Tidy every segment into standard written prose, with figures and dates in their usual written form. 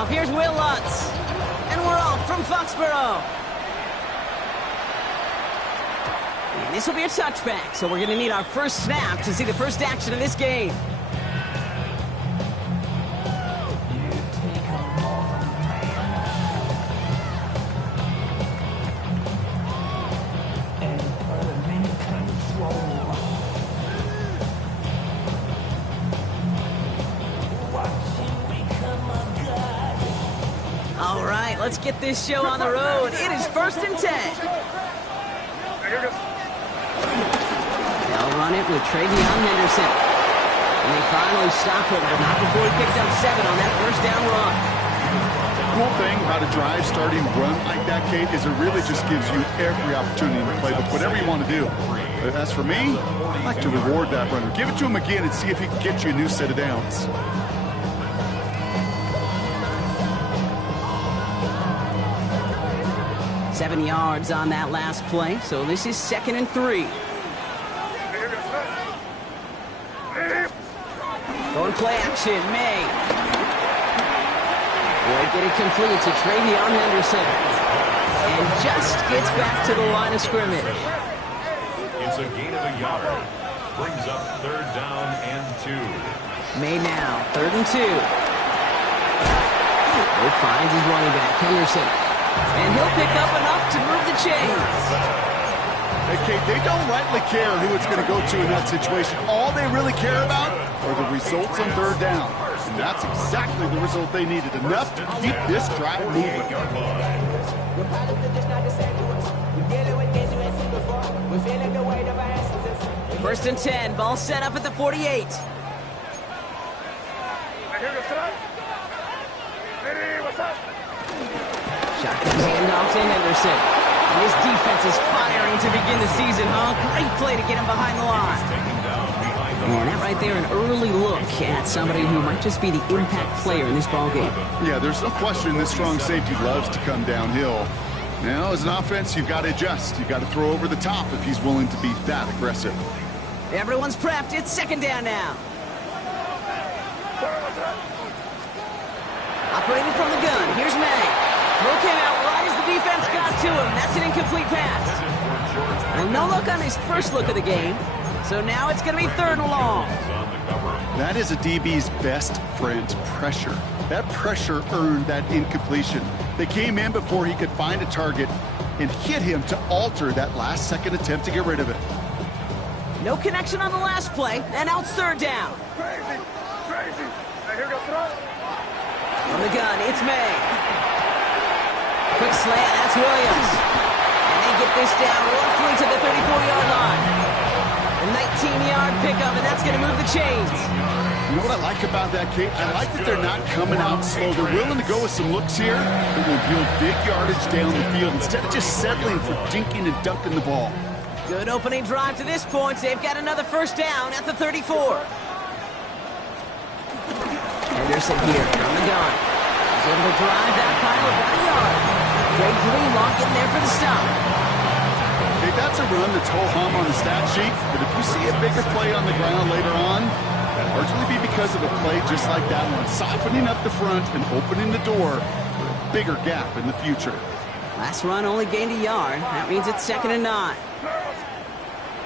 handoff. Here's Will Lutz. And we're off from Foxborough. And this will be a touchback, so we're going to need our first snap to see the first action of this game. All right, let's get this show on the road. It is 1st and 10. They'll run it with Travion Henderson. And they finally stop him, but not before he picked up 7 on that first down run. Cool thing about a drive starting run like that, Kate, is it really just gives you every opportunity to play, but whatever you want to do. But as for me, I'd like to reward that runner. Give it to him again and see if he can get you a new set of downs. Seven yards on that last play, so this is 2nd and 3. Going play action, May. Will get it complete to Travion Henderson. And just gets back to the line of scrimmage. It's a gain of a yard. Brings up 3rd down and 2. May now, 3rd and 2. He finds his running back, Henderson. And he'll pick up enough to move the chains. Hey, Kate, they don't rightly care who it's going to go to in that situation. All they really care about are the results on 3rd down. And that's exactly the result they needed. Enough to keep this drive moving. 1st and 10, ball set up at the 48. Shotgun handoff to Henderson. And his defense is firing to begin the season, huh? Great play to get him behind the line. And that right there, an early look at somebody who might just be the impact player in this ballgame. Yeah, there's no question this strong safety loves to come downhill. Now, as an offense, you've got to adjust. You've got to throw over the top if he's willing to be that aggressive. Everyone's prepped. It's 2nd down now. Operating from the gun. Here's May. Throw came out right as the defense got to him. That's an incomplete pass. Well, no look on his first look of the game. So now it's going to be 3rd and long. That is a DB's best friend, pressure. That pressure earned that incompletion. They came in before he could find a target and hit him to alter that last-second attempt to get rid of it. No connection on the last play, and out 3rd down. Crazy. Now here goes throw. From the gun, it's May. Quick slant, that's Williams. And they get this down roughly to the 34-yard line. A 19-yard pickup, and that's going to move the chains. You know what I like about that, Kate? I like that they're not coming out slow. They're willing to go with some looks here that will build big yardage down the field instead of just settling for dinking and dunking the ball. Good opening drive to this point. They've got another 1st down at the 34. Henderson here from the gun. He's able to drive that pile about a yard. Greg Greenlaw getting there for the stop. Hey, that's a run that's ho-hum on the stat sheet, but if you see a bigger play on the ground later on, that'll largely be because of a play just like that one, softening up the front and opening the door for a bigger gap in the future. Last run only gained a yard. That means it's 2nd and 9.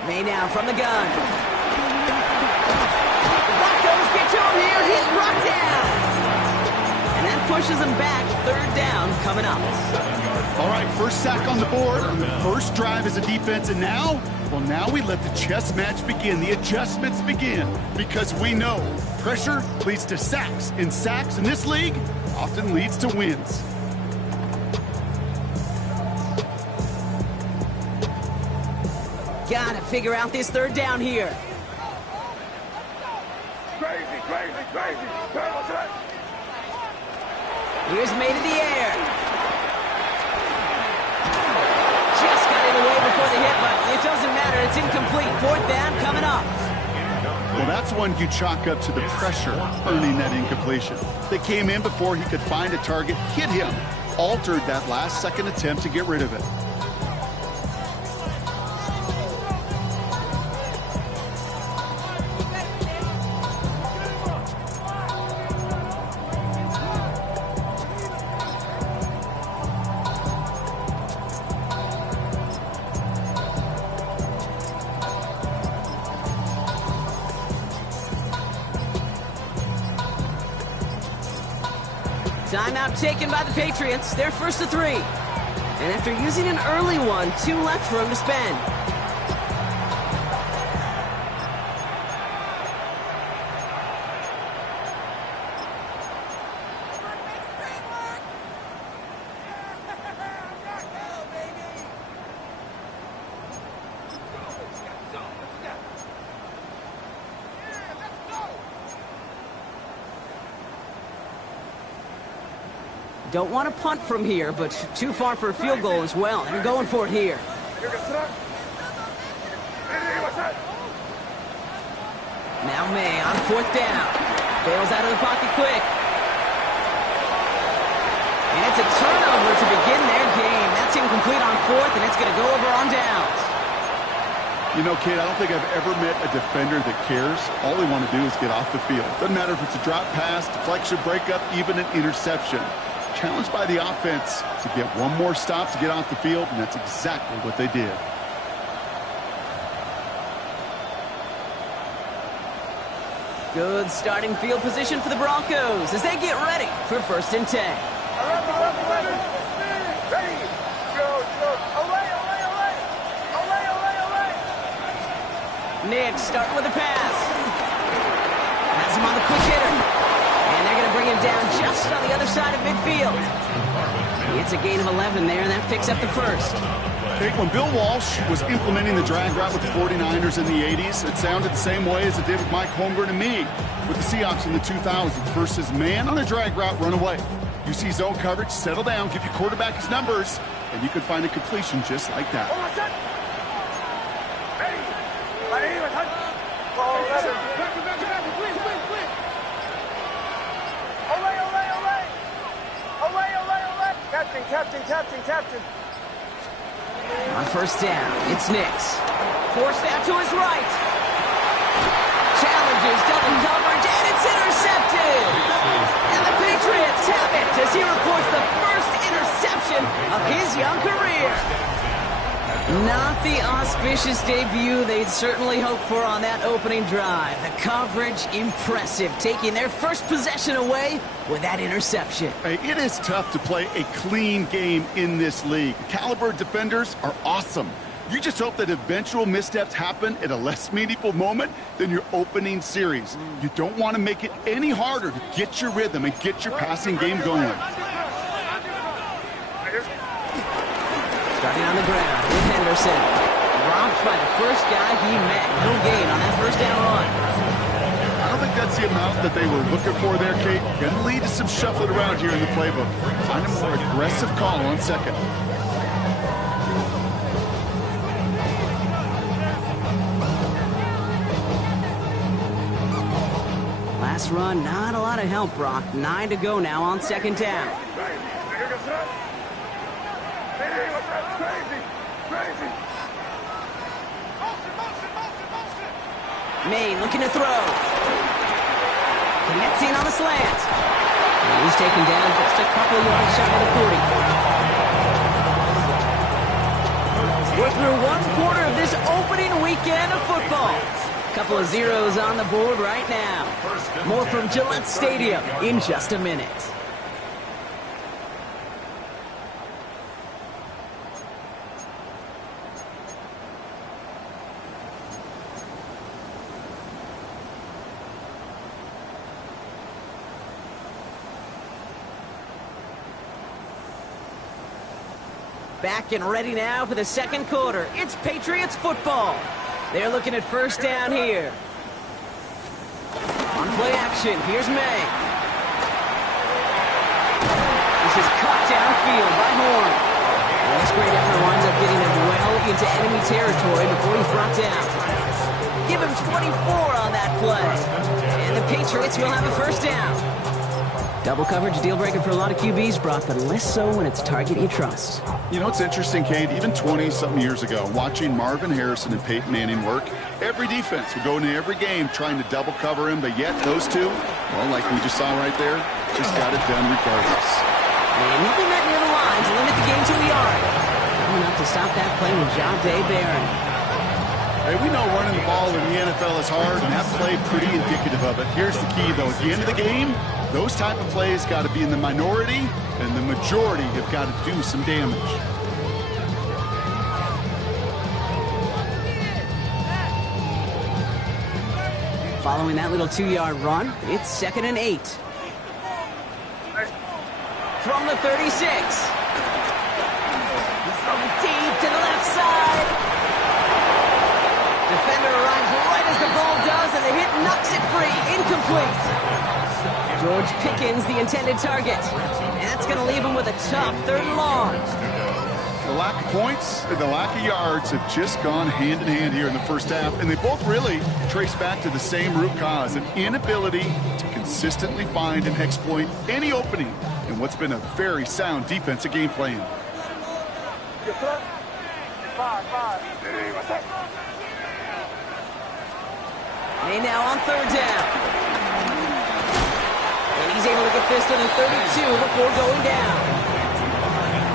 May now from the gun. The Broncos get to him here. He's brought down. And that pushes him back. 3rd down coming up. All right, first sack on the board on the first drive as a defense. And now, well, now we let the chess match begin. The adjustments begin because we know pressure leads to sacks. And sacks in this league often leads to wins. Gotta figure out this 3rd down here. Crazy. Here's May to the air. Just got it away before the hit, but it doesn't matter. It's incomplete. 4th down coming up. Well, that's one you chalk up to the pressure earning that incompletion. They came in before he could find a target, hit him, altered that last-second attempt to get rid of it. Timeout taken by the Patriots. They're first to 3. And after using an early one, 2 left for him to spend. Don't want to punt from here, but too far for a field goal as well. They're going for it here. Now May on 4th down. Bails out of the pocket quick. And it's a turnover to begin their game. That's incomplete on 4th, and it's going to go over on downs. You know, kid, I don't think I've ever met a defender that cares. All they want to do is get off the field. Doesn't matter if it's a drop pass, deflection, breakup, even an interception. Challenged by the offense to get one more stop to get off the field, and that's exactly what they did. Good starting field position for the Broncos as they get ready for 1st and 10. Ready, go, away, away, away, away, away, away. Nick starting with a pass. Has him on the quick hitter. And they're going to bring him down just on the other side of midfield. It's a gain of 11 there, and that picks up the first. Okay, when Bill Walsh was implementing the drag route with the 49ers in the 80s, it sounded the same way as it did with Mike Holmgren and me with the Seahawks in the 2000s versus man on the drag route, run away. You see zone coverage, settle down, give your quarterback his numbers, and you could find a completion just like that. Captain. On 1st down, it's Nix. Forced out to his right. Challenges double coverage, and it's intercepted. And the Patriots have it as he reports the first interception of his young career. Not the auspicious debut they'd certainly hoped for on that opening drive. The coverage, impressive, taking their first possession away with that interception. Hey, it is tough to play a clean game in this league. The caliber of defenders are awesome. You just hope that eventual missteps happen at a less meaningful moment than your opening series. You don't want to make it any harder to get your rhythm and get your passing game going. Starting on the ground with Henderson. Dropped by the first guy he met. No gain on that 1st down run. I don't think that's the amount that they were looking for there, Kate. Going to lead to some shuffling around here in the playbook. Find a more aggressive call on 2nd. Last run, not a lot of help, Brock. 9 to go now on 2nd down. May looking to throw. Connects in on the slant. And he's taken down just a couple of yards shy of the 40. We're through 1/4 of this opening weekend of football. Couple of zeros on the board right now. More from Gillette Stadium in just a minute. Back and ready now for the 2nd quarter. It's Patriots football. They're looking at 1st down here. On play action, here's May. This is cut downfield by Horn. And this great effort winds up getting him well into enemy territory before he's brought down. Give him 24 on that play. And the Patriots will have a 1st down. Double coverage deal breaker for a lot of QBs, Brock, but less so when it's a target you trust. You know, it's interesting, Kate, even 20-something years ago, watching Marvin Harrison and Peyton Manning work, every defense would go into every game trying to double cover him, but yet those two, well, like we just saw right there, just got it done regardless. And nipping that near the line to limit the game to a yard. Coming up to stop that play with Jahdae Barron. Hey, we know running the ball in the Following that little 2-yard run, it's 2nd and 8. From the 36. He's throwing deep to the left side. Defender arrives right as the ball does, and the hit knocks it free. Incomplete. George Pickens, the intended target. And that's going to leave him with a tough 3rd and long. The lack of points and the lack of yards have just gone hand in hand here in the first half, and they both really trace back to the same root cause, an inability to consistently find and exploit any opening in what's been a very sound defensive game plan. They now on 3rd down. And he's able to get this to the 32 before going down.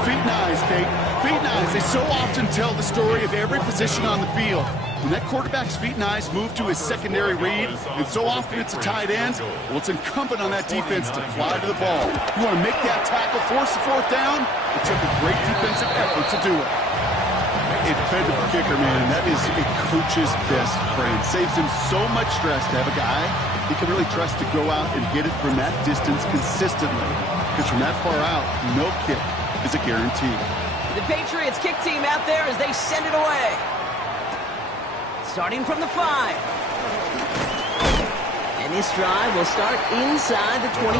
Feet and eyes, Kate. Feet and eyes. They so often tell the story of every position on the field. When that quarterback's feet and eyes move to his secondary read, and so often it's a tight end, well, it's incumbent on that defense to fly to the ball. You want to make that tackle, force the 4th down? It took a great defensive effort to do it. A dependable kicker, man, that is a coach's best friend. Saves him so much stress to have a guy he can really trust to go out and hit it from that distance consistently. Because from that far out, no kick is a guarantee. The Patriots kick team out there as they send it away. Starting from the 5. And this drive will start inside the 25.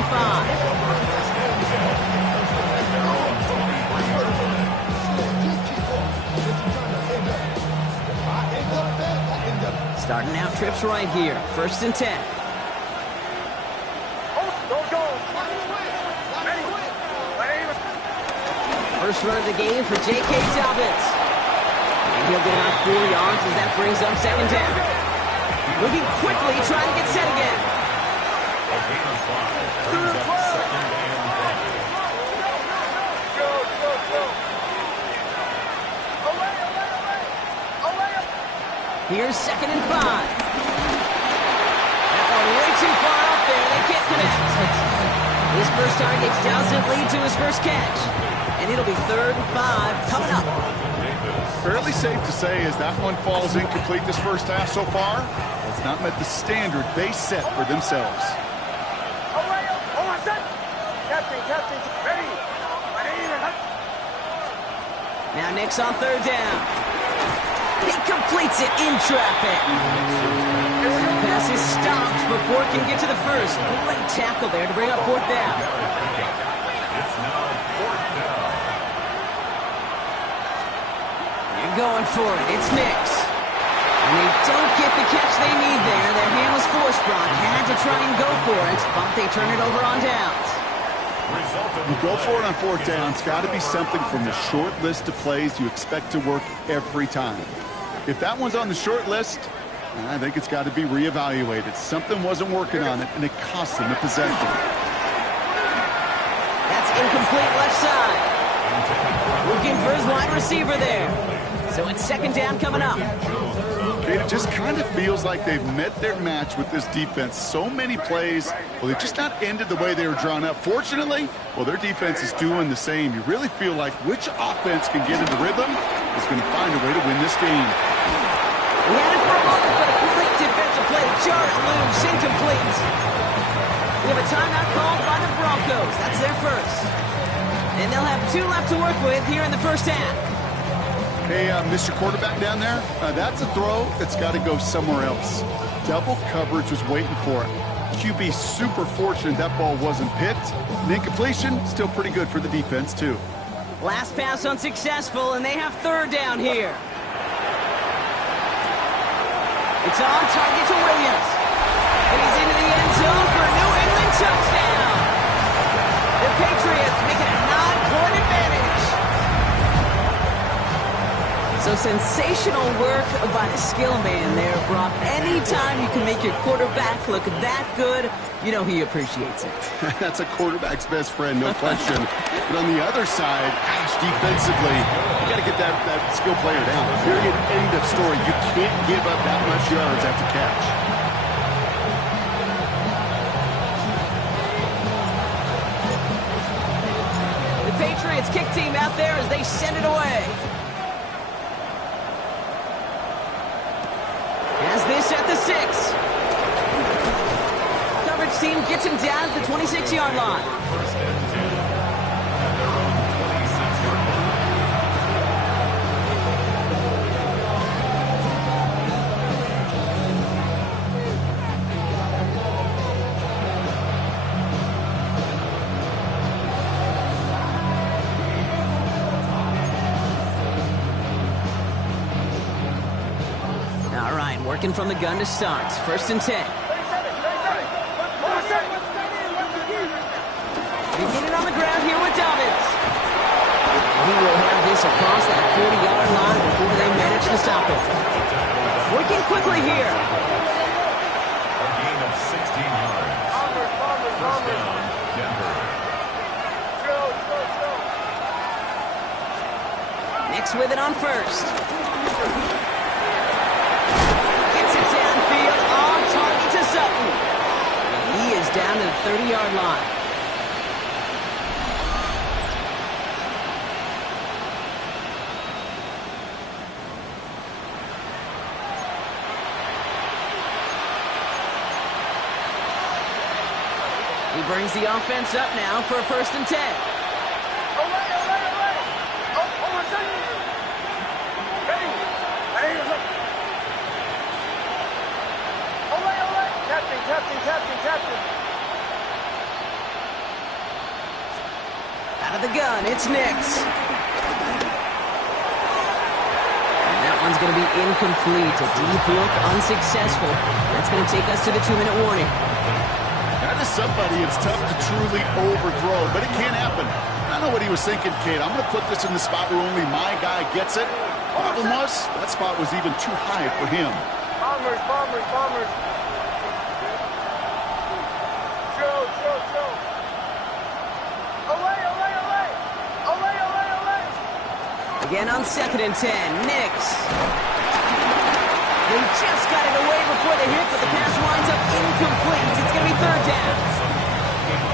Starting out trips right here. 1st and 10. First run of the game for J.K. Dobbins. And he'll get about 4 yards as that brings up 2nd down. Moving quickly, trying to get set again. A gain of 5 brings up 2nd and 5. Here's 2nd and 5. That one way too far up there. They can't connect. His first target doesn't lead to his first catch. And it'll be 3rd and 5 coming up. Fairly safe to say as that one falls incomplete this first half so far, it's not met the standard they set for themselves. Now Nick's on 3rd down. He completes it in traffic. The pass is stopped before it can get to the first. Great tackle there to bring up 4th down. It's now 4th down. They're going for it. It's Nick's. And they don't get the catch they need there. Their hand was forced. Brock had to try and go for it, but they turn it over on downs. You go for it on 4th down. It's got to be something from the short list of plays you expect to work every time. If that one's on the short list, I think it's got to be reevaluated. Something wasn't working on it, and it cost them the possession. That's incomplete left side. Looking for his wide receiver there. So it's 2nd down coming up. It just kind of feels like they've met their match with this defense. So many plays, well, they just not ended the way they were drawn up. Fortunately, well, their defense is doing the same. You really feel like which offense can get into rhythm is going to find a way to win this game. We had it for a moment, but a complete defensive play. Jarrett loose, incomplete. We have a timeout called by the Broncos. That's their first. And they'll have 2 left to work with here in the first half. Hey, Mr. Quarterback down there, that's a throw that's got to go somewhere else. Double coverage was waiting for it. QB super fortunate that ball wasn't picked. And incompletion, still pretty good for the defense, too. Last pass unsuccessful, and they have 3rd down here. It's on target to Williams. And he's into the end zone for a New England touchdown. The Patriots make it a 9-point advantage. So sensational work by the skill man there, Brock. Any anytime you can make your quarterback look that good, you know he appreciates it. That's a quarterback's best friend, no question. But on the other side, gosh, defensively, you got to get that skill player down. Period, end of story. You can't give up that much yards after catch. The Patriots kick team out there as they send it away. Has this at the 6. Coverage team gets him down at the 26-yard line. First and 10 at their own 26-yard line. All right, working from the gun to start. First and 10. Beginning on the ground here with Dobbins. He will have this across that 40-yard line before they manage to stop it. Working quickly here. A gain of 16 yards. First down, Denver. Nix with it on first. Gets it downfield on target to Sutton. He is down to the 30-yard line. He brings the offense up now for a first and 10. Captain. Out of the gun, it's Nix. And that one's going to be incomplete. A deep look, unsuccessful. That's going to take us to the 2-minute warning. That is somebody it's tough to truly overthrow, but it can happen. I know what he was thinking, kid. I'm going to put this in the spot where only my guy gets it. Problem was, that spot was even too high for him. Bombers. Again on 2nd and 10, Nix. They just got it away before the hit, but the pass winds up incomplete. It's going to be 3rd down.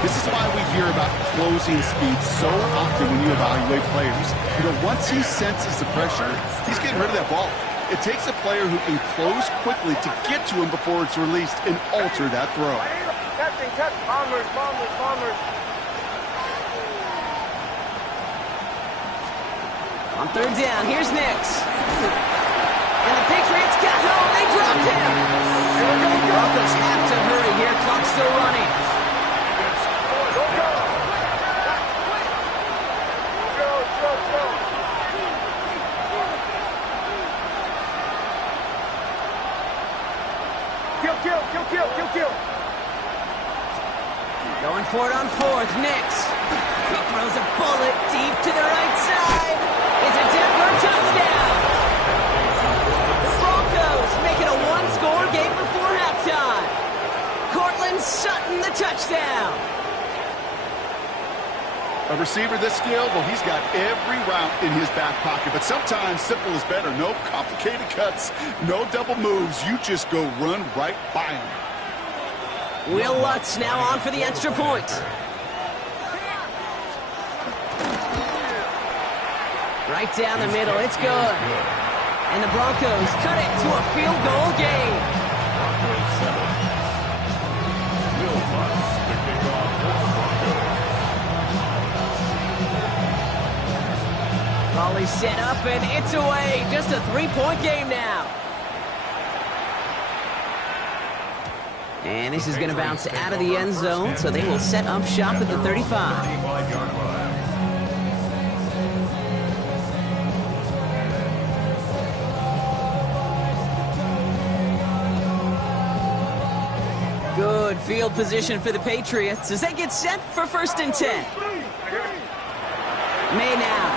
This is why we hear about closing speed so often when you evaluate players. You know, once he senses the pressure, he's getting rid of that ball. It takes a player who can close quickly to get to him before it's released and alter that throw. Captain. Bombers. On 3rd down, here's Nix. And the Patriots got home. They dropped him. Broncos have to hurry here. Clock's still running. Kill. Going for it on 4th, Nix. He throws a bullet deep to the right side. It's a Denver touchdown. The Broncos make it a 1-score game before halftime. Cortland Sutton, the touchdown. A receiver this skilled, well, he's got every route in his back pocket, but sometimes simple is better. No complicated cuts, no double moves. You just go run right by him. Will Lutz now on for the extra point. Right down the middle, it's good. And the Broncos cut it to a field goal game. Broncos 7. Will Lutz, the kickoff for the Broncos. Volley set up and it's away. Just a 3-point game now. And this is going to bounce out of the end zone, so they will set up shop at the 35. 35-yard line. Good field position for the Patriots as they get set for 1st and 10. May now.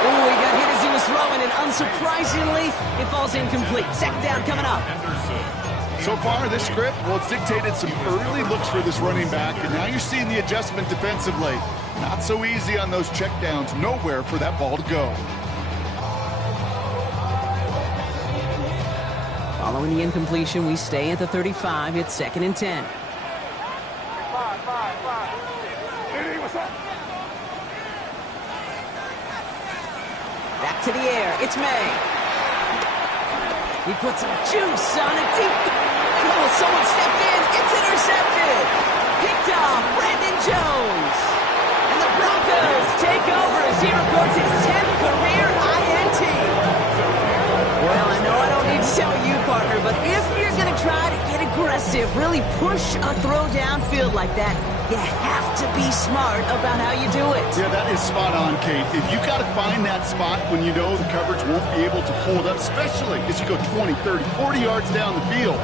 Oh, he got hit as he was throwing point, and unsurprisingly, it falls incomplete. Second down coming up. So far, this script, well, it's dictated some early looks for this running back, and now you're seeing the adjustment defensively. Not so easy on those checkdowns. Nowhere for that ball to go. Following the incompletion, we stay at the 35. It's 2nd and 10. Back to the air. It's May. He puts some juice on it deep. Oh, someone stepped in. It's intercepted. Picked off Brandon Jones. And the Broncos take over as he records his 10th career INT. Well, I know I don't need to tell you, partner, but if you're going to try to get aggressive, really push a throw downfield like that, you have to be smart about how you do it. Yeah, that is spot on, Kate. If you got to find that spot when you know the coverage won't be able to hold up, especially as you go 20, 30, 40 yards down the field.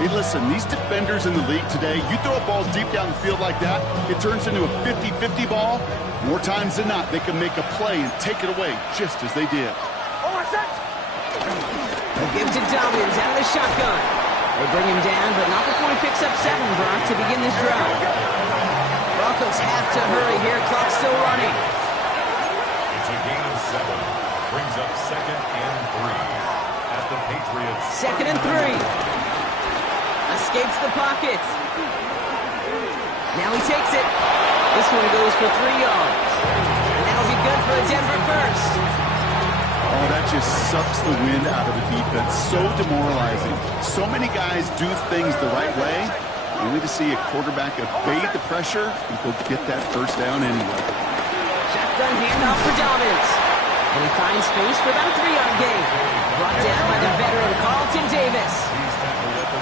Hey, listen, these defenders in the league today, you throw a ball deep down the field like that, it turns into a 50-50 ball. More times than not, they can make a play and take it away just as they did. Give to Dobbins out of the shotgun. They bring him down, but not before he picks up 7, Brock, to begin this drive. Broncos have to hurry here. Clock still running. It's a gain of 7. Brings up 2nd and 3 at the Patriots. 2nd and 3. Escapes the pocket. Now he takes it. This one goes for 3 yards. And that'll be good for a Denver first. Oh, that just sucks the wind out of the defense. So demoralizing. So many guys do things the right way, only to see a quarterback evade the pressure and go get that first down anyway. Shotgun handoff for Dobbins. And he finds space for about a 3-yard gain. Brought down by the veteran Carlton Davis.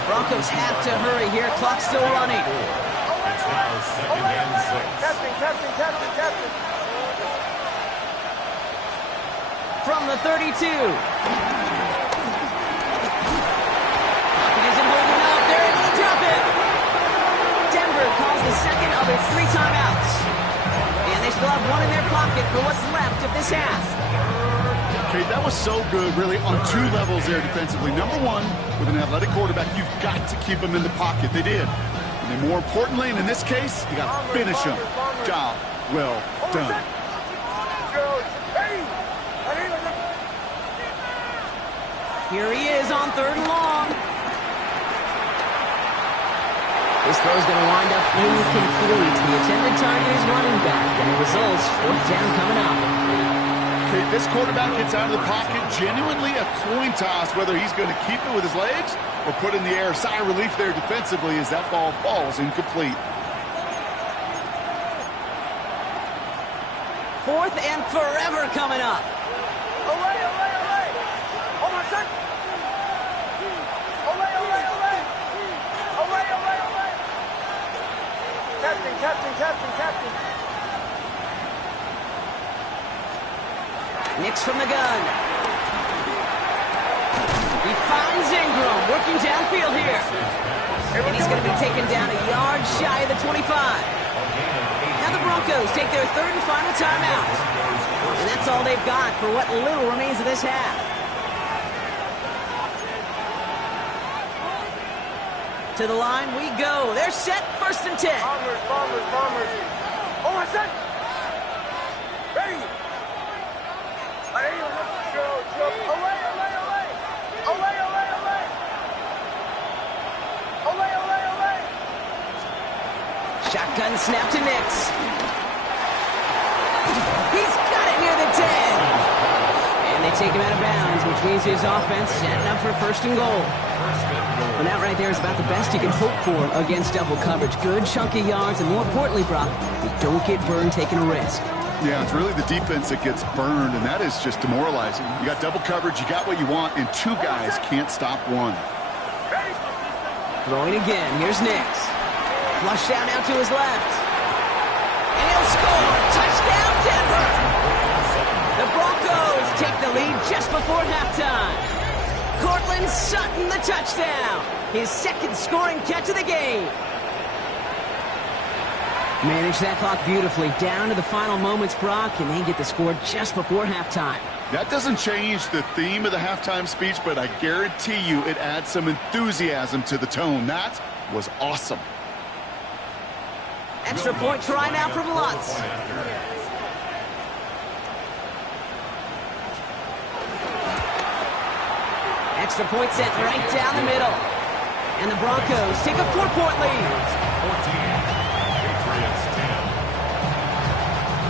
Broncos have to hurry here. Clock still running. It's now 2nd and 6. Captain. From the 32. Pocket isn't holding up. They're able to drop it. Denver calls the second of its 3 timeouts. And they still have 1 in their pocket for what's left of this half. Okay, that was so good, really, on 2 levels there defensively. Number 1, with an athletic quarterback, you've got to keep him in the pocket. They did. And then more importantly, and in this case, you got to finish him. Job well done. Here he is on 3rd and long. This throw's going to wind up incomplete. The intended target is running back, and the result's 4th down coming up. Okay, this quarterback gets out of the pocket, genuinely a coin toss, whether he's going to keep it with his legs or put in the air. Sigh of relief there defensively as that ball falls incomplete. 4th and forever coming up. Captain. Nix from the gun. He finds Ingram working downfield here. And he's going to be taken down a yard shy of the 25. Now the Broncos take their 3rd and final timeout. And that's all they've got for what little remains of this half. To the line we go. They're set. 1st and 10. Bombers. Ready. Shotgun snap to Nix. He's got it near the 10. And they take him out of bounds, which means his offense setting up for 1st and goal. And that right there is about the best you can hope for against double coverage. Good chunky yards, and more importantly, Brock, you don't get burned taking a risk. Yeah, it's really the defense that gets burned, and that is just demoralizing. You got double coverage, you got what you want, and 2 guys can't stop 1. Throwing again. Here's Nix. Flush down out to his left. And he'll score. Touchdown, Denver. The Broncos take the lead just before halftime. Cortland Sutton, the touchdown. His 2nd scoring catch of the game. Manage that clock beautifully down to the final moments, Brock, and they get the score just before halftime. That doesn't change the theme of the halftime speech, but I guarantee you it adds some enthusiasm to the tone. That was awesome. Extra point try now from Lutz. Extra point sent right down the middle. And the Broncos take a 4-point lead. 14, Patriots 10.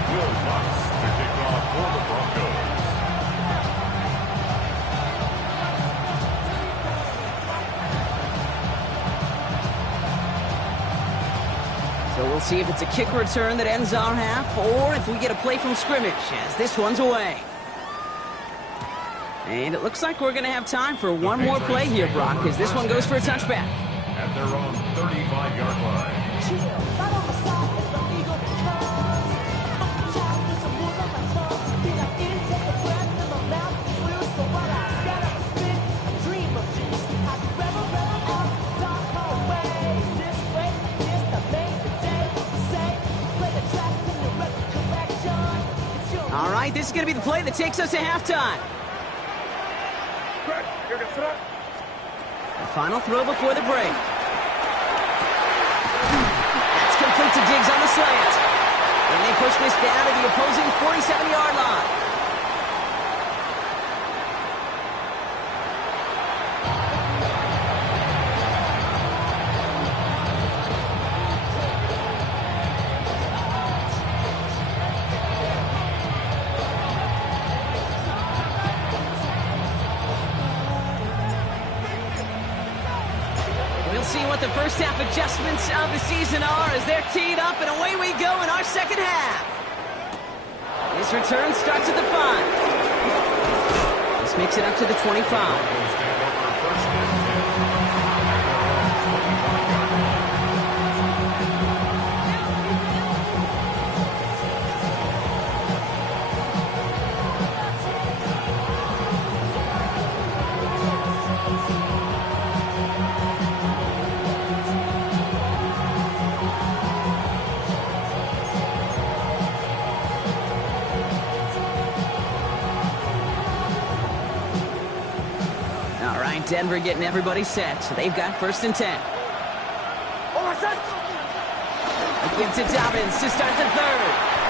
Will Lutz to kick off for the Broncos. So we'll see if it's a kick return that ends our half, or if we get a play from scrimmage, as this one's away. And it looks like we're going to have time for one more play here, Brock, as this one goes for a touchback. At their own 35-yard line. All right, this is going to be the play that takes us to halftime. The final throw before the break. That's complete to Diggs on the slant. And they push this down to the opposing 47-yard line. See what the first half adjustments of the season are as they're teed up, and away we go in our second half. This return starts at the 5. This makes it up to the 25. Denver getting everybody set. They've got 1st and 10. A give to Dobbins to start the 3rd.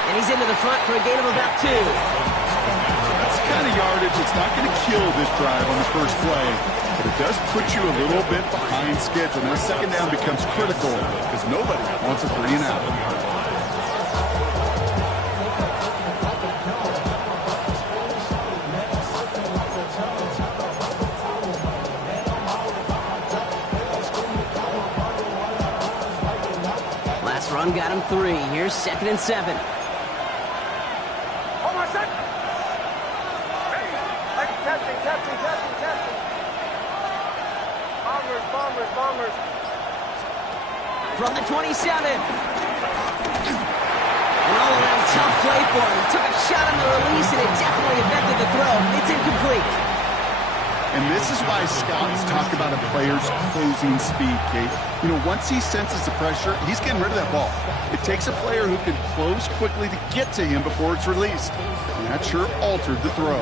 And he's into the front for a gain of about 2. That's the kind of yardage that's not going to kill this drive on the first play, but it does put you a little bit behind schedule. Now, second down becomes critical because nobody wants a 3 and out. Run got him 3. Here's 2nd and 7. Hold on a sec. Ready. Captain. Bombers. From the 27. An all-around tough play for him. Took a shot on the release, and it definitely affected the throw. It's incomplete. And this is why scouts talk about a player's closing speed, Kate. You know, once he senses the pressure, he's getting rid of that ball. It takes a player who can close quickly to get to him before it's released. And that sure altered the throw.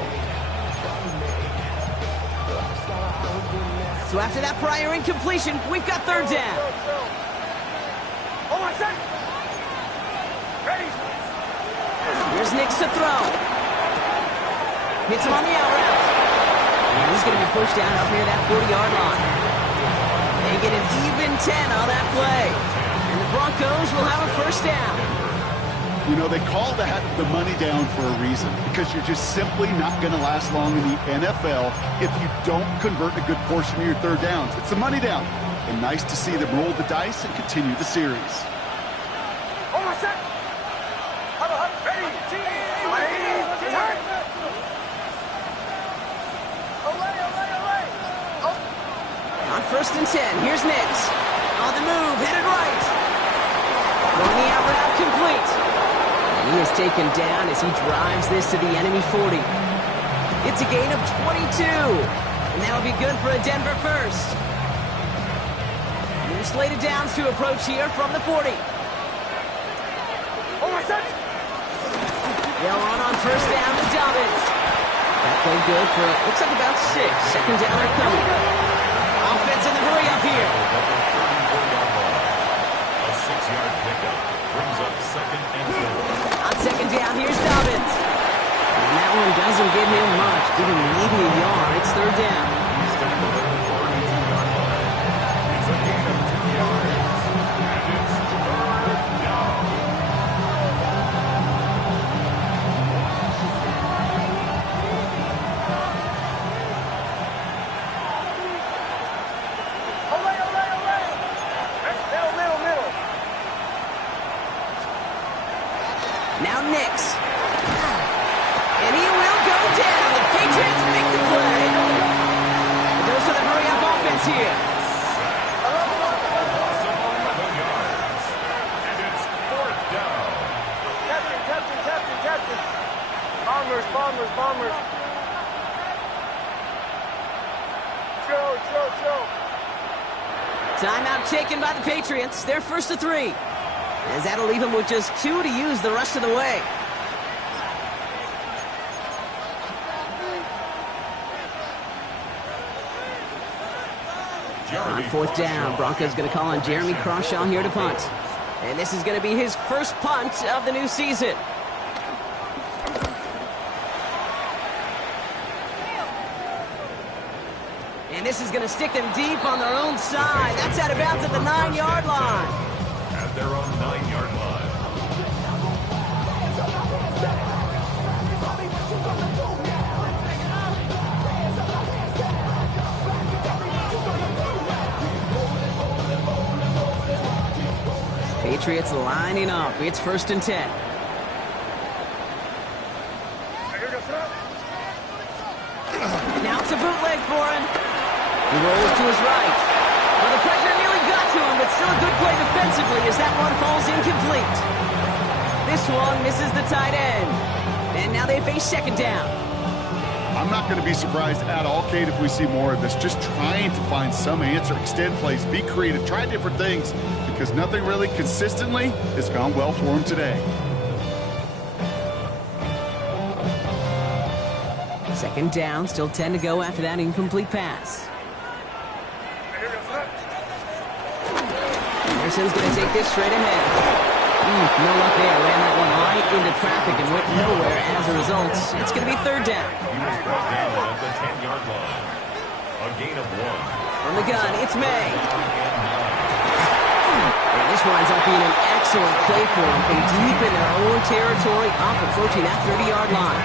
So after that prior incompletion, we've got 3rd down. Hold on a sec. Ready. Here's Nix to throw. Hits him on the out route. And he's going to be pushed down up near that 40-yard line. They get an even 10 on that play. And the Broncos will have a 1st down. You know, they call that the money down for a reason, because you're just simply not going to last long in the NFL if you don't convert a good portion of your 3rd downs. It's the money down. And nice to see them roll the dice and continue the series. Hold on a sec. Ready. On 1st and 10, here's Nix. On the move, headed right. Going the out route, complete. And he is taken down as he drives this to the enemy 40. It's a gain of 22. And that'll be good for a Denver 1st. New slated downs to approach here from the 40. Oh, my son. They'll run on 1st down to Dobbins. That played good for, looks like about 6. Second down are coming. Offense in the hurry up here. A 6-yard pickup brings up second and 4. On second down, here's Dobbins. And that one doesn't give him much. Give him maybe a yard. It's third down. He's down to the 42-yard line. It's a gain of 2 yards. And it's third down. Middle. Now Nix. And he will go down. The Patriots make the play. It goes to the hurry-up offense here. Loss of 11 yards. And it's fourth down. Captain. Bombers. Show. Timeout taken by the Patriots. They're first to 3. As that'll leave them with just 2 to use the rest of the way. On fourth down, Broncos going to call on Jeremy Crawshaw here to punt. And this is going to be his first punt of the new season. And this is going to stick them deep on their own side. That's out of bounds at the 9-yard line. At their own 9-yard line. Patriots lining up. It's first and 10. Now it's a bootleg for him. He rolls to his right. Well, the pressure nearly got to him, but still a good play defensively as that one falls incomplete. This one misses the tight end. And now they face second down. I'm not going to be surprised at all, Kate, if we see more of this. Just trying to find some answer, extend plays, be creative, try different things, because nothing really consistently has gone well for him today. Second down, still 10 to go after that incomplete pass. Anderson's going to take this straight ahead. No luck there. Ran that one right into traffic and went nowhere as a result. It's going to be third down. He was brought down at the 10-yard line. A gain of 1. From the gun, it's May. And this winds up being an excellent play for them from deep in their own territory, up approaching that 30-yard line.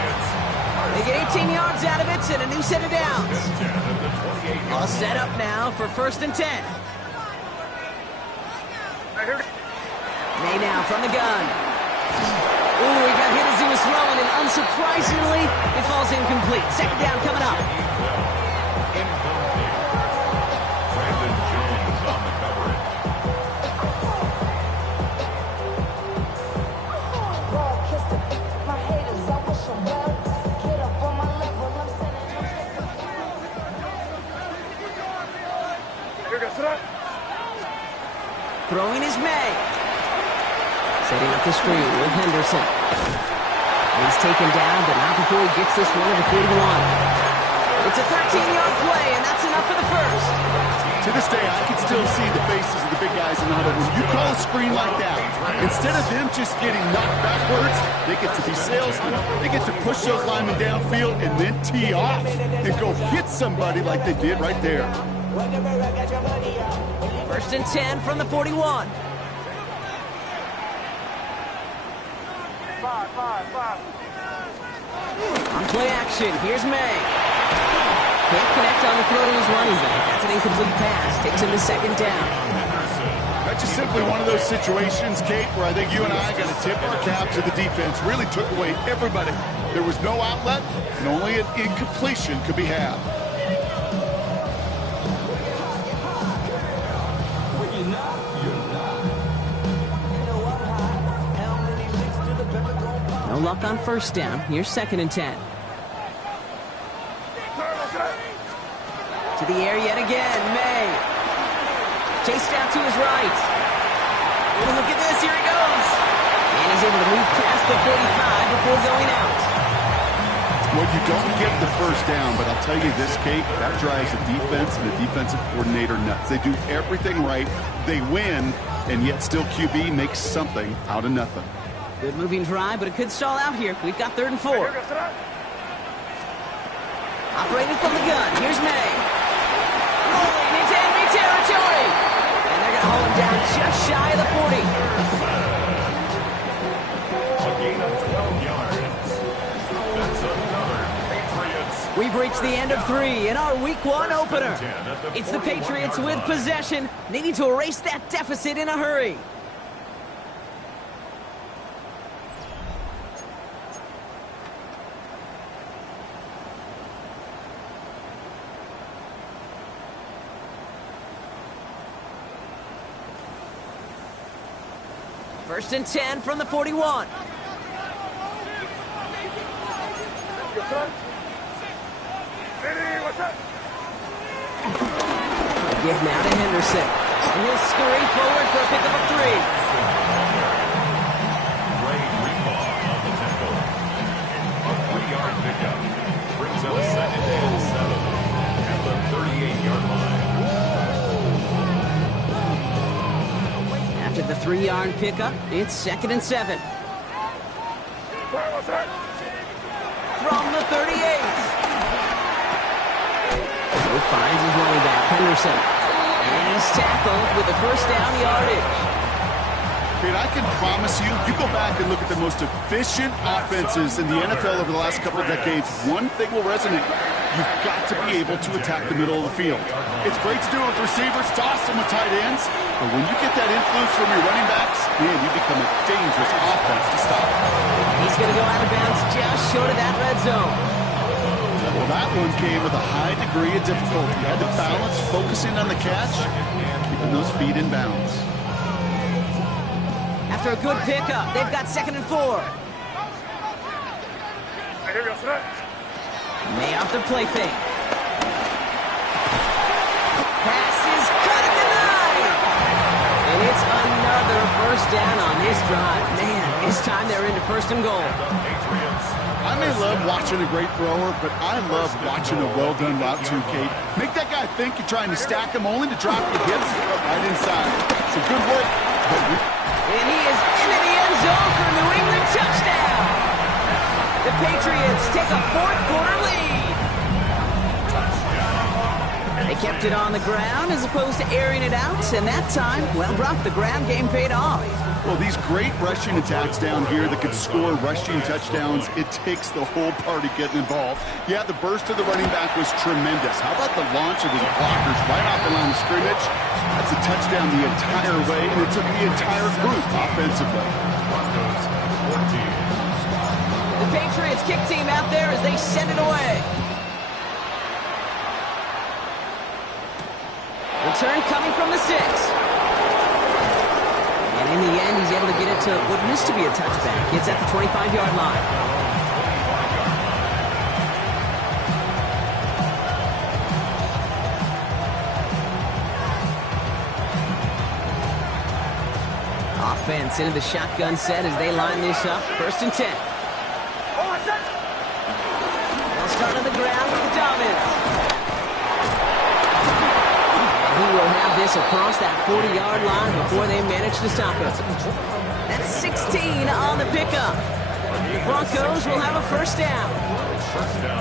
They get 18 yards out of it and a new set of downs. All set up now for first and 10. May now from the gun. Ooh, he got hit as he was throwing, and unsurprisingly, it falls incomplete. Second down coming up. Incomplete. Brandon Jones on the coverage. Throwing is May. Setting up the screen with Henderson. He's taken down, but not before he gets this one to the 41. It's a 13-yard play, and that's enough for the first. To this day, I can still see the faces of the big guys in the huddle. When you call a screen like that, instead of them just getting knocked backwards, they get to be salesmen. They get to push those linemen downfield and then tee off and go hit somebody like they did right there. First and 10 from the 41. On play action, here's May. Can't connect on the throw to his running back. That's an incomplete pass. Takes him to second down. That's just simply one of those situations, Kate, where I think you and I got to tip our cap to the defense. Really took away everybody. There was no outlet, and only an incompletion could be had. No luck on first down. Here's second and 10. To the air yet again, May. Chased out to his right. Oh, look at this, here he goes. And he's able to move past the 45 before going out. Well, you don't get the first down, but I'll tell you this, Kate, that drives the defense and the defensive coordinator nuts. They do everything right. They win, and yet still QB makes something out of nothing. Good moving drive, but it could stall out here. We've got 3rd and 4. Operating from the gun. Here's May. Rolling into enemy territory. And they're going to hold him down just shy of the 40. A gain of 12 yards. That's another Patriots. We've reached the end of 3 in our Week 1 opener. It's the Patriots with possession, needing to erase that deficit in a hurry. First and 10 from the 41. Give now to Henderson. And he'll scurry forward for a pickup of 3. Great recall on the tackle. A 3-yard pickup brings up 2nd and 7 at the 38-yard line. After the 3-yard pickup, it's 2nd and 7. From the 38. He finds his running back, Henderson. And he's tackled with the first down yardage. Kate, I can promise you, you go back and look at the most efficient offenses in the NFL over the last couple of decades, one thing will resonate. You've got to be able to attack the middle of the field. It's great to do it with receivers, toss them with tight ends, but when you get that influence from your running backs, man, you become a dangerous offense to stop. He's going to go out of bounds just short of that red zone. Well, that one came with a high degree of difficulty. Had to balance, focusing on the catch, keeping those feet in bounds. After a good pickup, they've got 2nd and 4. May off the play fake. Pass is cut at the 9. And it's another first down on this drive. Man, it's time they're into 1st and goal. I may love watching a great thrower, but I love watching a well-done route too, Kate. Make that guy think you're trying to stack him only to drop your hips right inside. It's a good work. And he is into the end zone for a New England touchdown. The Patriots take a 4th quarter lead. They kept it on the ground as opposed to airing it out, and that time, well, Brock, the ground game paid off. Well, these great rushing attacks down here that could score rushing touchdowns, it takes the whole party getting involved. Yeah, the burst of the running back was tremendous. How about the launch of his blockers right off the line of scrimmage? That's a touchdown the entire way, and it took the entire group offensively. Broncos 14. The Patriots kick team out there as they send it away. Return coming from the 6. And in the end, he's able to get it to what used to be a touchback. It's at the 25-yard line. Offense into the shotgun set as they line this up. 1st and 10. They'll start on the ground with the Dobbins. He will have this across that 40-yard line before they manage to stop it. That's 16 on the pickup. The Broncos will have a first down.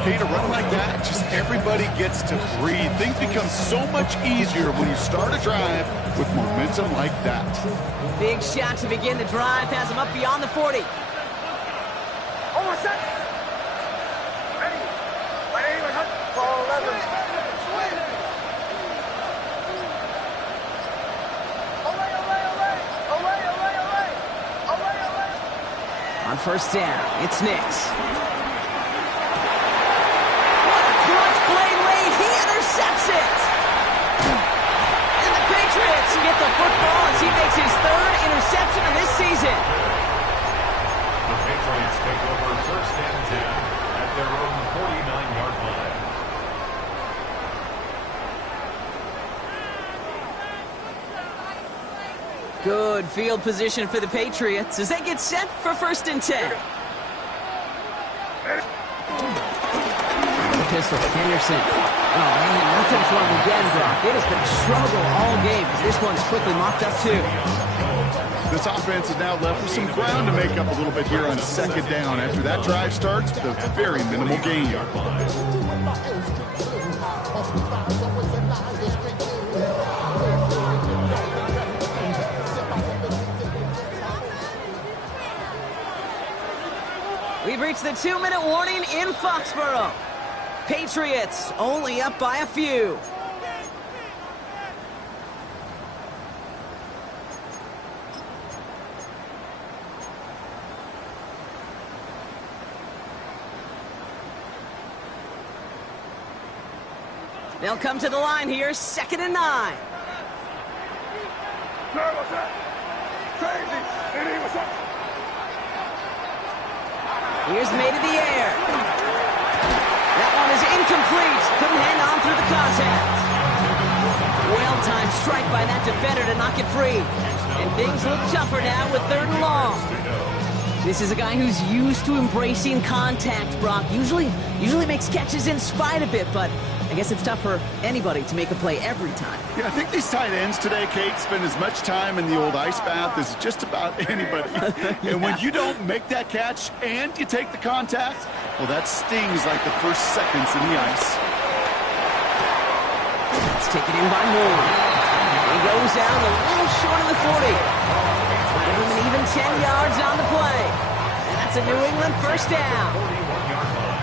Kate, a run like that, just everybody gets to breathe. Things become so much easier when you start a drive with momentum like that. Big shot to begin the drive. Has him up beyond the 40. Almost set. Ready. My name is Paul 11. On first down, it's Nix. What a clutch play late. He intercepts it. And the Patriots get the football as he makes his 3rd interception of this season. The Patriots take over 1st and 10 at their own 49-yard line. Good field position for the Patriots as they get set for 1st and 10. pistol. Henderson. Oh, man, nothing from him again, Brock. It has been a struggle all game as this one's quickly mopped up, too. This offense is now left with some ground to make up a little bit here on second down. After that drive starts, the very minimal gain. We've reached the 2-minute warning in Foxborough. Patriots only up by a few. They'll come to the line here, 2nd and 9. Here's made in the air. That one is incomplete. Couldn't hang on through the contact. Well-timed strike by that defender to knock it free. And things look tougher now with 3rd and long. This is a guy who's used to embracing contact, Brock. Usually makes catches in spite of it, but I guess it's tough for anybody to make a play every time. Yeah, I think these tight ends today, Kate, spend as much time in the old ice bath as just about anybody. And when you don't make that catch and you take the contact, well, that stings like the first seconds in the ice. It's taken in by Moore. He goes down a little short of the 40. Give him an even 10 yards on the play. And that's a New England first down.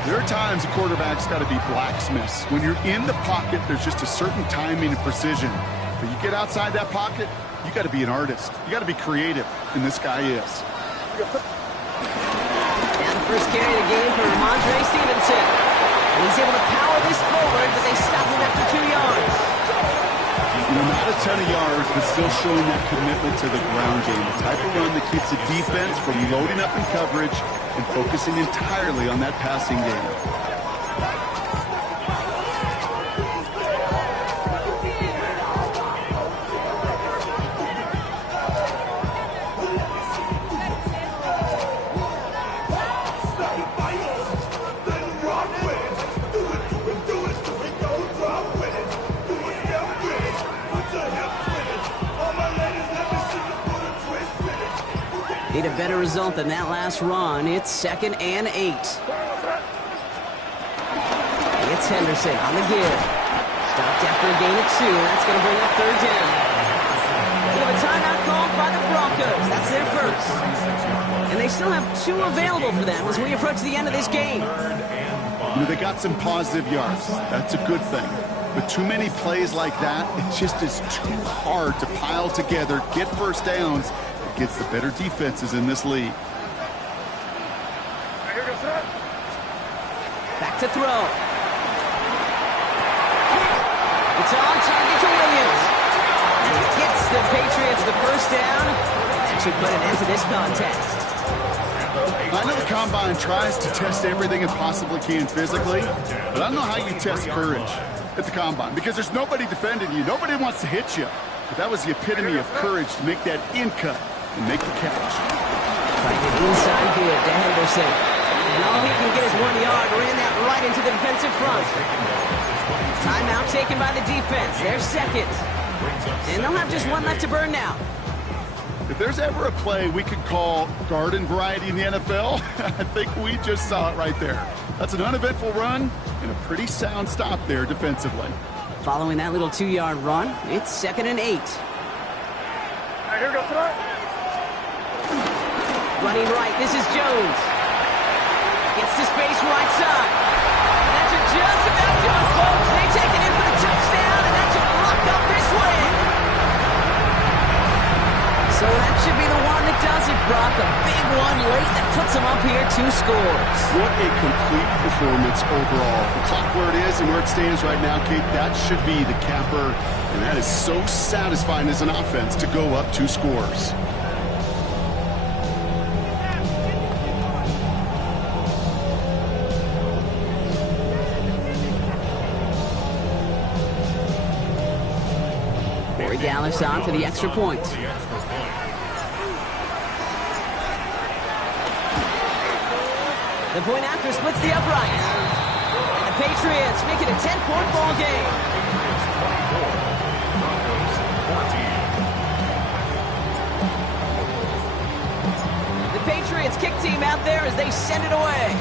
There are times a quarterback's got to be blacksmiths. When you're in the pocket, there's just a certain timing and precision. But you get outside that pocket, you got to be an artist. You got to be creative, and this guy is. And the first carry of the game for Ramondre Stevenson. And he's able to power this forward, but they stop him after 2 yards. Not a ton of yards, but still showing that commitment to the ground game. The type of run that keeps the defense from loading up in coverage and focusing entirely on that passing game. Need a better result than that last run. It's 2nd and 8. It's Henderson on the give. Stopped after a gain of 2. That's going to bring up 3rd down. We have a timeout called by the Broncos. That's their first. And they still have 2 available for them as we approach the end of this game. They got some positive yards. That's a good thing. But too many plays like that, it just is too hard to pile together, get first downs, gets the better defenses in this league. Back to throw. It's on target to Williams. And he gets the Patriots the first down. That should put an end to this contest. I know the Combine tries to test everything it possibly can physically, but I don't know how you test courage at the Combine because there's nobody defending you. Nobody wants to hit you. But that was the epitome of courage to make that in cut and make the catch. Trying to get inside good to Henderson. And all he can get is 1 yard. Ran that right into the defensive front. Timeout taken by the defense. They're second. And they'll have just 1 left to burn now. If there's ever a play we could call garden variety in the NFL, I think we just saw it right there. That's an uneventful run and a pretty sound stop there defensively. Following that little 2-yard run, it's 2nd and 8. Here goes tonight. Running right, this is Jones. Gets to space right side. And that should just about do it, folks. They take it in for the touchdown, and that should lock up this win. So that should be the one that does it, Brock. A big one late that puts them up here 2 scores. What a complete performance overall. The clock where it is and where it stands right now, Kate, that should be the capper. And that is so satisfying as an offense to go up 2 scores. Dallas on for the extra point. The point after splits the uprights. And the Patriots make it a 10-point ball game. Patriots 24, Broncos 14. The Patriots kick team out there as they send it away.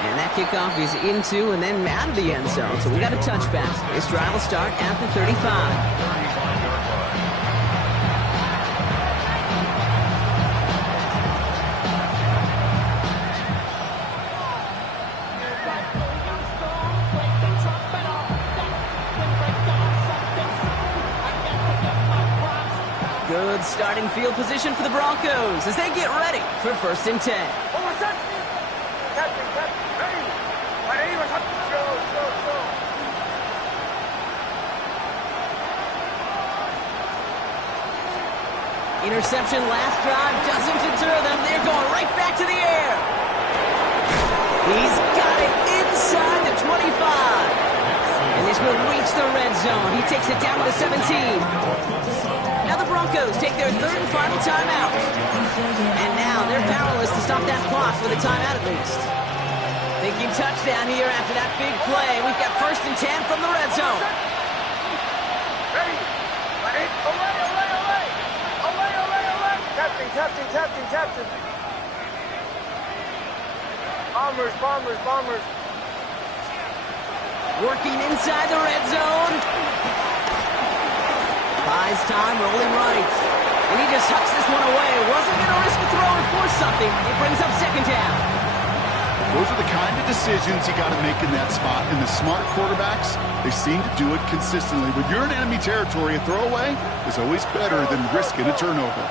And that kickoff is into and then out of the end zone. So we got a touchback. This drive will start at the 35. 35-yard line. Good starting field position for the Broncos as they get ready for 1st and 10. Interception last drive doesn't deter them. They're going right back to the air. He's got it inside the 25. And this will reach the red zone. He takes it down to the 17. Now the Broncos take their 3rd and final timeout. And now they're powerless to stop that clock with a timeout at least. Thinking touchdown here after that big play. We've got 1st and 10 from the red zone. Captain. Bombers. Working inside the red zone. Buys time, rolling right. And he just hucks this one away. Wasn't going to risk a throw or force something. It brings up 2nd down. Those are the kind of decisions you got to make in that spot. And the smart quarterbacks, they seem to do it consistently. When you're in enemy territory, a throwaway is always better than risking a turnover.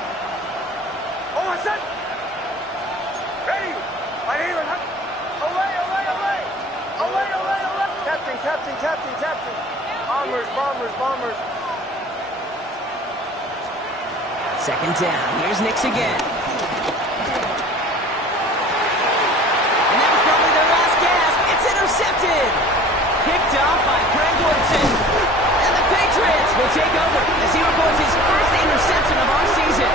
Captain. Bombers. 2nd down. Here's Nix again. And that was probably their last gasp. It's intercepted. Picked off by Craig Woodson. And the Patriots will take over as he records his 1st interception of our season.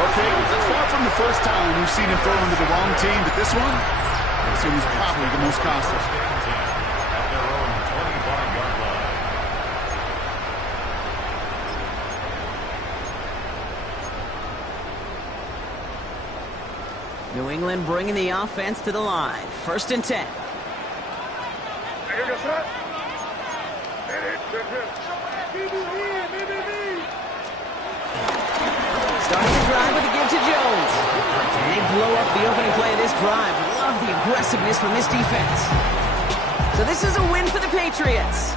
Okay, that's far from the first time we've seen him throw into the wrong team, but this one was probably the most costly. At their own 25-yard line. New England bringing the offense to the line. 1st and 10. Starting the drive with a give to Jones. And they blow up the opening play of this drive. Love the aggressiveness from this defense. So this is a win for the Patriots.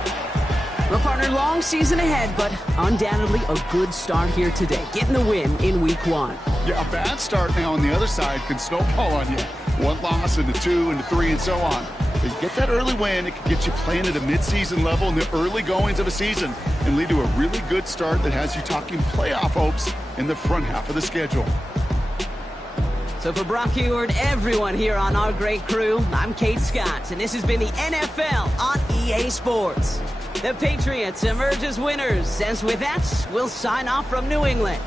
Well, partner, long season ahead, but undoubtedly a good start here today. Getting the win in week 1. Yeah, a bad start now on the other side can snowball on you. 1 loss into 2 into 3 and so on. But you get that early win, it can get you playing at a midseason level in the early goings of a season and lead to a really good start that has you talking playoff hopes in the front half of the schedule. So for Brock Ewart, everyone here on our great crew, I'm Kate Scott, and this has been the NFL on EA Sports. The Patriots emerge as winners, as with that, we'll sign off from New England.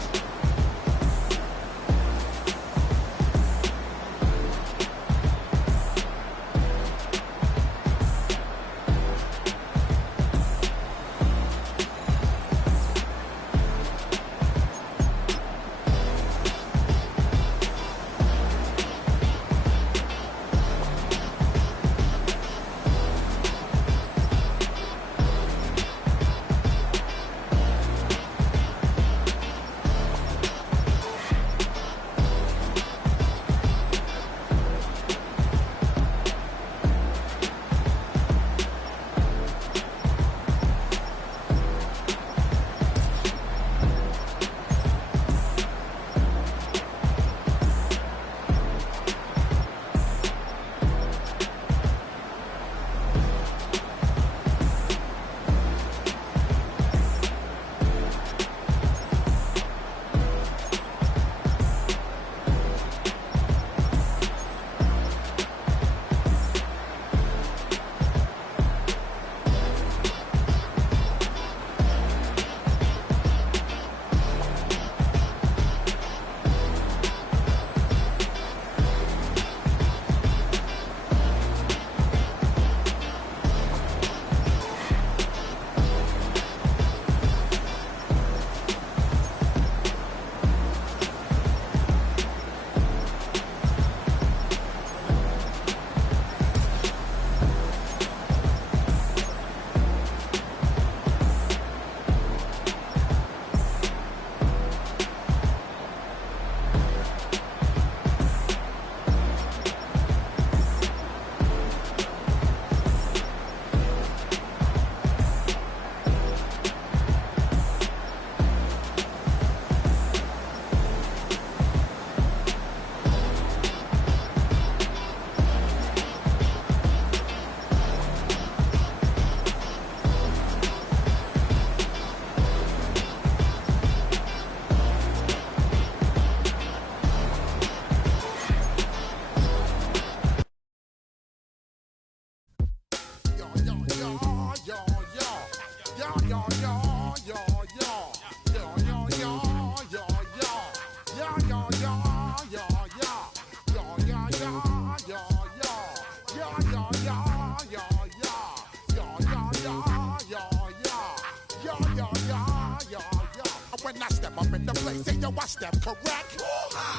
in the place, and yo, I step correct.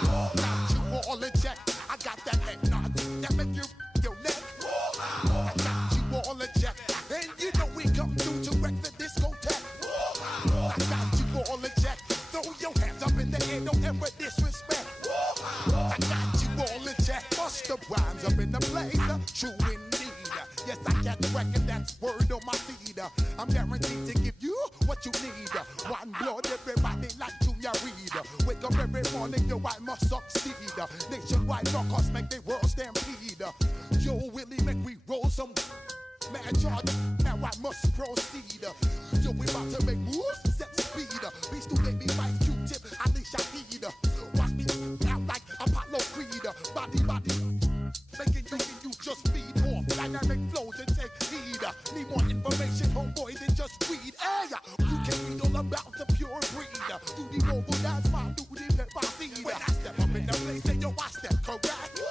Got you all in check. I got that head nod that make you your neck. I got you all in check, and you know we come through to wreck the discotheque. I got you all in check. Throw your hands up in the air, don't ever disrespect. I got you all in check. Bust the rhymes up in the place, true indeed. Yes, I get record, that's word on my feed. I'm guaranteed to give you what you need. One blood, everybody like Junior Reed. Wake up every morning, yo, I must succeed. Nationwide Broncos make the world stampede. Yo, Willie, make we roll some mad charge. Now I must proceed. Yo, we about to make moves, set speed. Beast to baby, Vice Q-tip, Alicia Heed. Watch me out like Apollo Creed. Body, making you just feed off dynamic flows and take heed. Need more information, homeboy, than just read. Hey, you can read all about the pure breed. Do the noble dance, my duty, let my seed. When I step up in the place, and yo, I step correct.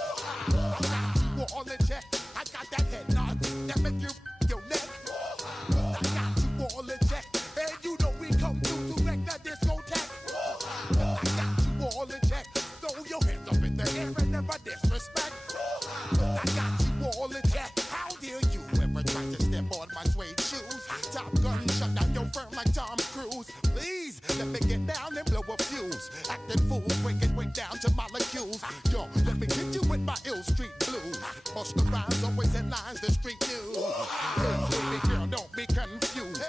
I got you all in check. I got that head nod that make you your neck. I got you all in check, and you know we come through to wreck the discotheque. I got you all in check. Throw your hands up in the air and never disrespect. I got you all in check. How dare you ever try to step on my suede shoes? Top Gun shut down your firm like Tom Cruise. Please let me get down and blow a fuse. Acting fool, breaking way down to molecules. Yo, let me hit you with my ill street blues. Bust the rhymes, always headlines, the street news. Hey, baby girl, don't be confused.